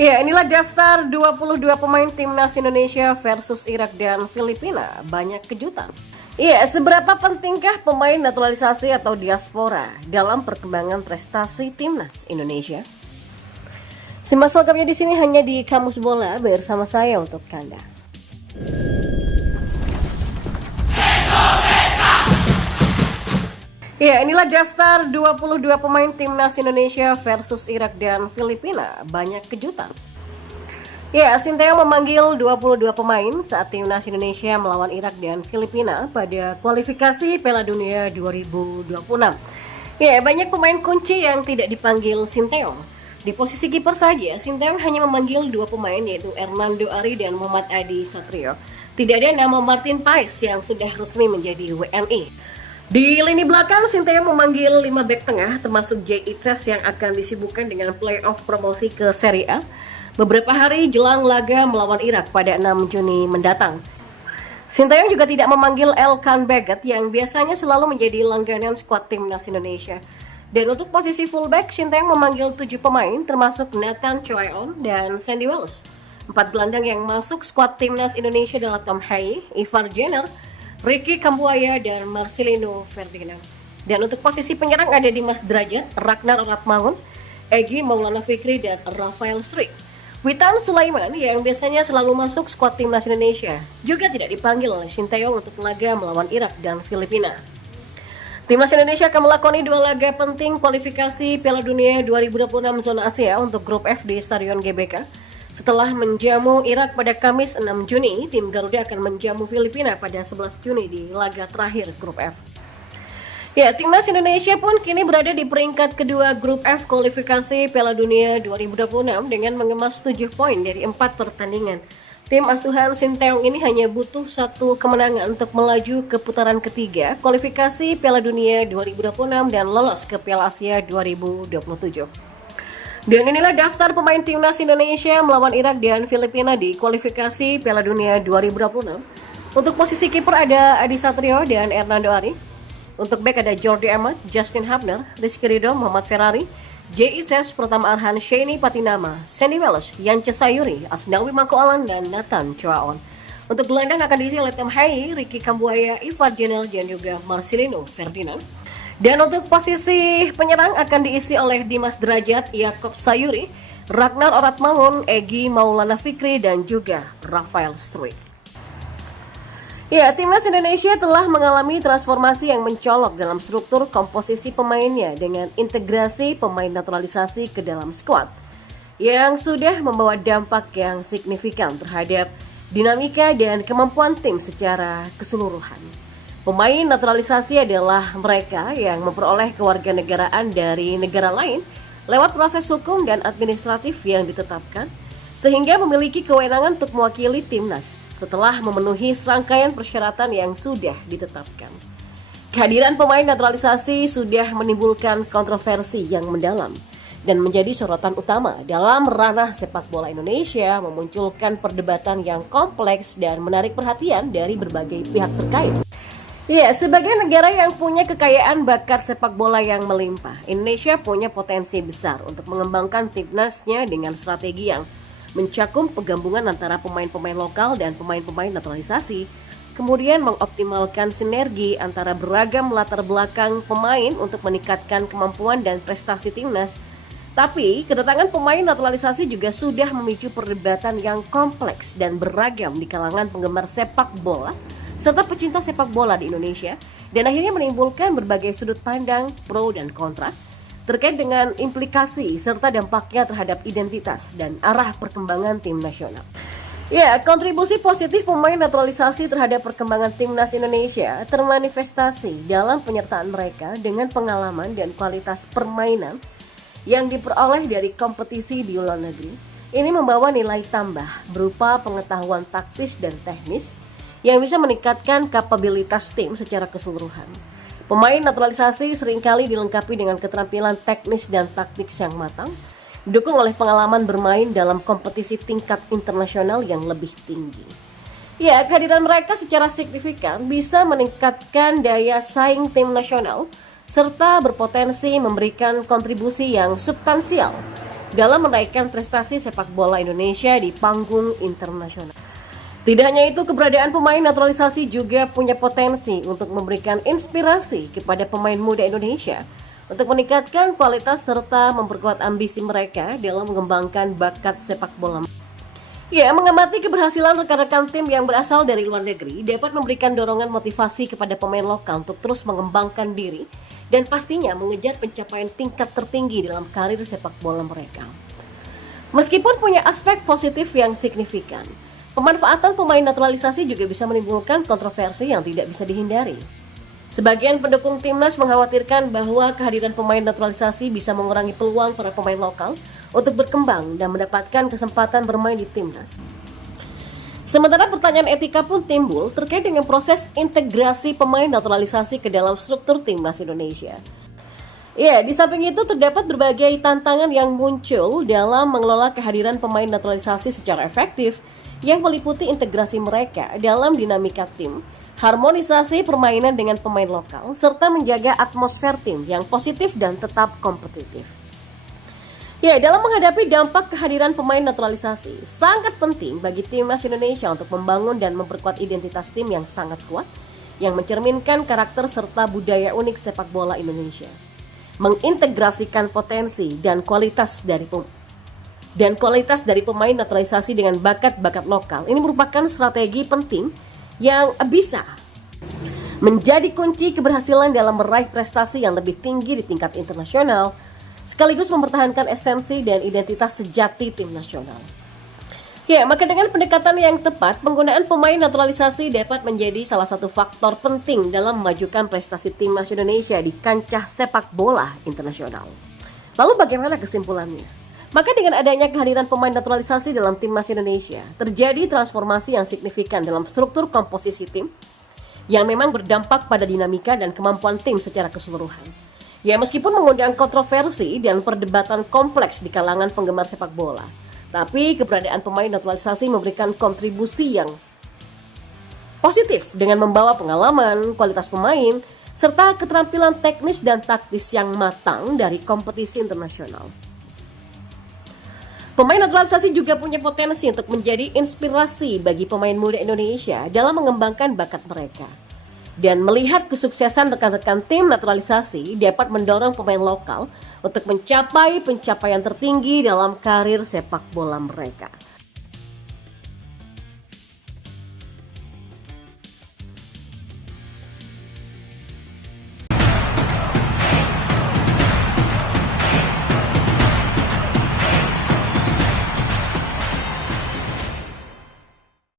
Ya, inilah daftar 22 pemain timnas Indonesia versus Irak dan Filipina. Banyak kejutan. Iya, seberapa pentingkah pemain naturalisasi atau diaspora dalam perkembangan prestasi timnas Indonesia? Simak selengkapnya di sini hanya di Kamus Bola bersama saya untuk Anda. Ya, inilah daftar 22 pemain timnas Indonesia versus Irak dan Filipina. Banyak kejutan. Ya, Sinteyong memanggil 22 pemain saat timnas Indonesia melawan Irak dan Filipina pada kualifikasi Piala Dunia 2026. Ya, banyak pemain kunci yang tidak dipanggil Sinteyong. Di posisi kiper saja, Sinteyong hanya memanggil 2 pemain yaitu Hernando Ari dan Muhammad Adi Satrio. Tidak ada nama Martin Paes yang sudah resmi menjadi WNI. Di lini belakang, Sinteyong memanggil 5 bek tengah termasuk Jay Itzes yang akan disibukkan dengan playoff promosi ke Serie A beberapa hari jelang laga melawan Irak pada 6 Juni mendatang. Sinteyong juga tidak memanggil Elkan Baggett yang biasanya selalu menjadi langganan skuad timnas Indonesia. Dan untuk posisi fullback, Sinteyong memanggil 7 pemain termasuk Nathan Choeon dan Sandy Wells. 4 gelandang yang masuk skuad timnas Indonesia adalah Tom Haye, Ivar Jenner, Ricky Kambuaya, dan Marcelino Ferdinand. Dan untuk posisi penyerang ada Dimas Derajat, Ragnar Ratmangun, Egy Maulana Fikri, dan Rafael Struijk. Witan Sulaiman yang biasanya selalu masuk skuad timnas Indonesia juga tidak dipanggil oleh Sinteyong untuk laga melawan Irak dan Filipina. Timnas Indonesia akan melakoni 2 laga penting kualifikasi Piala Dunia 2026 zona Asia untuk grup F di Stadion GBK. Setelah menjamu Irak pada Kamis 6 Juni, tim Garuda akan menjamu Filipina pada 11 Juni di laga terakhir grup F. Ya, timnas Indonesia pun kini berada di peringkat kedua grup F kualifikasi Piala Dunia 2026 dengan mengemas 7 poin dari 4 pertandingan. Tim asuhan Sinteyong ini hanya butuh 1 kemenangan untuk melaju ke putaran ketiga kualifikasi Piala Dunia 2026 dan lolos ke Piala Asia 2027. Dan inilah daftar pemain timnas Indonesia melawan Irak dan Filipina di kualifikasi Piala Dunia 2026. Untuk posisi kiper ada Adi Satrio dan Hernando Ari. Untuk bek ada Jordi Amat, Justin Hubner, Rizky Ridho, Muhammad Ferrari, Jay Itzes, Pratama Arhan, Sheni Patinama, Sandy Wells, Yance Sayuri, Asnawi Mangkoalan, dan Nathan Choeon. Untuk gelandang akan diisi oleh Tom Haye, Ricky Kambuaya, Ivar Jenner, dan juga Marcelino Ferdinand. Dan untuk posisi penyerang akan diisi oleh Dimas Derajat, Yakob Sayuri, Ragnar Ratmangun, Egy Maulana Fikri, dan juga Rafael Struijk. Ya, timnas Indonesia telah mengalami transformasi yang mencolok dalam struktur komposisi pemainnya dengan integrasi pemain naturalisasi ke dalam skuad yang sudah membawa dampak yang signifikan terhadap dinamika dan kemampuan tim secara keseluruhan. Pemain naturalisasi adalah mereka yang memperoleh kewarganegaraan dari negara lain lewat proses hukum dan administratif yang ditetapkan, sehingga memiliki kewenangan untuk mewakili timnas setelah memenuhi serangkaian persyaratan yang sudah ditetapkan. Kehadiran pemain naturalisasi sudah menimbulkan kontroversi yang mendalam dan menjadi sorotan utama dalam ranah sepak bola Indonesia, memunculkan perdebatan yang kompleks dan menarik perhatian dari berbagai pihak terkait. Ya, sebagai negara yang punya kekayaan bakat sepak bola yang melimpah, Indonesia punya potensi besar untuk mengembangkan timnasnya dengan strategi yang mencakup penggabungan antara pemain-pemain lokal dan pemain-pemain naturalisasi, kemudian mengoptimalkan sinergi antara beragam latar belakang pemain untuk meningkatkan kemampuan dan prestasi timnas. Tapi, kedatangan pemain naturalisasi juga sudah memicu perdebatan yang kompleks dan beragam di kalangan penggemar sepak bola serta pecinta sepak bola di Indonesia, dan akhirnya menimbulkan berbagai sudut pandang pro dan kontra terkait dengan implikasi serta dampaknya terhadap identitas dan arah perkembangan tim nasional. Ya, kontribusi positif pemain naturalisasi terhadap perkembangan timnas Indonesia termanifestasi dalam penyertaan mereka dengan pengalaman dan kualitas permainan yang diperoleh dari kompetisi di luar negeri. Ini membawa nilai tambah berupa pengetahuan taktis dan teknis yang bisa meningkatkan kapabilitas tim secara keseluruhan. Pemain naturalisasi seringkali dilengkapi dengan keterampilan teknis dan taktik yang matang, didukung oleh pengalaman bermain dalam kompetisi tingkat internasional yang lebih tinggi. Ya, kehadiran mereka secara signifikan bisa meningkatkan daya saing tim nasional serta berpotensi memberikan kontribusi yang substansial dalam menaikkan prestasi sepak bola Indonesia di panggung internasional. Tidak hanya itu, keberadaan pemain naturalisasi juga punya potensi untuk memberikan inspirasi kepada pemain muda Indonesia untuk meningkatkan kualitas serta memperkuat ambisi mereka dalam mengembangkan bakat sepak bola. Ya, mengamati keberhasilan rekan-rekan tim yang berasal dari luar negeri dapat memberikan dorongan motivasi kepada pemain lokal untuk terus mengembangkan diri dan pastinya mengejar pencapaian tingkat tertinggi dalam karir sepak bola mereka. Meskipun punya aspek positif yang signifikan, pemanfaatan pemain naturalisasi juga bisa menimbulkan kontroversi yang tidak bisa dihindari. Sebagian pendukung timnas mengkhawatirkan bahwa kehadiran pemain naturalisasi bisa mengurangi peluang para pemain lokal untuk berkembang dan mendapatkan kesempatan bermain di timnas. Sementara pertanyaan etika pun timbul terkait dengan proses integrasi pemain naturalisasi ke dalam struktur timnas Indonesia. Ya, di samping itu terdapat berbagai tantangan yang muncul dalam mengelola kehadiran pemain naturalisasi secara efektif yang meliputi integrasi mereka dalam dinamika tim, harmonisasi permainan dengan pemain lokal, serta menjaga atmosfer tim yang positif dan tetap kompetitif. Ya, dalam menghadapi dampak kehadiran pemain naturalisasi, sangat penting bagi timnas Indonesia untuk membangun dan memperkuat identitas tim yang sangat kuat, yang mencerminkan karakter serta budaya unik sepak bola Indonesia. Mengintegrasikan potensi dan kualitas dari pemain naturalisasi dengan bakat-bakat lokal ini merupakan strategi penting yang bisa menjadi kunci keberhasilan dalam meraih prestasi yang lebih tinggi di tingkat internasional, sekaligus mempertahankan esensi dan identitas sejati tim nasional. Ya, maka dengan pendekatan yang tepat, penggunaan pemain naturalisasi dapat menjadi salah satu faktor penting dalam memajukan prestasi timnas Indonesia di kancah sepak bola internasional. Lalu bagaimana kesimpulannya? Maka dengan adanya kehadiran pemain naturalisasi dalam timnas Indonesia, terjadi transformasi yang signifikan dalam struktur komposisi tim yang memang berdampak pada dinamika dan kemampuan tim secara keseluruhan. Ya, meskipun mengundang kontroversi dan perdebatan kompleks di kalangan penggemar sepak bola, tapi keberadaan pemain naturalisasi memberikan kontribusi yang positif dengan membawa pengalaman, kualitas pemain, serta keterampilan teknis dan taktis yang matang dari kompetisi internasional. Pemain naturalisasi juga punya potensi untuk menjadi inspirasi bagi pemain muda Indonesia dalam mengembangkan bakat mereka. Dan melihat kesuksesan rekan-rekan tim naturalisasi dapat mendorong pemain lokal untuk mencapai pencapaian tertinggi dalam karir sepak bola mereka.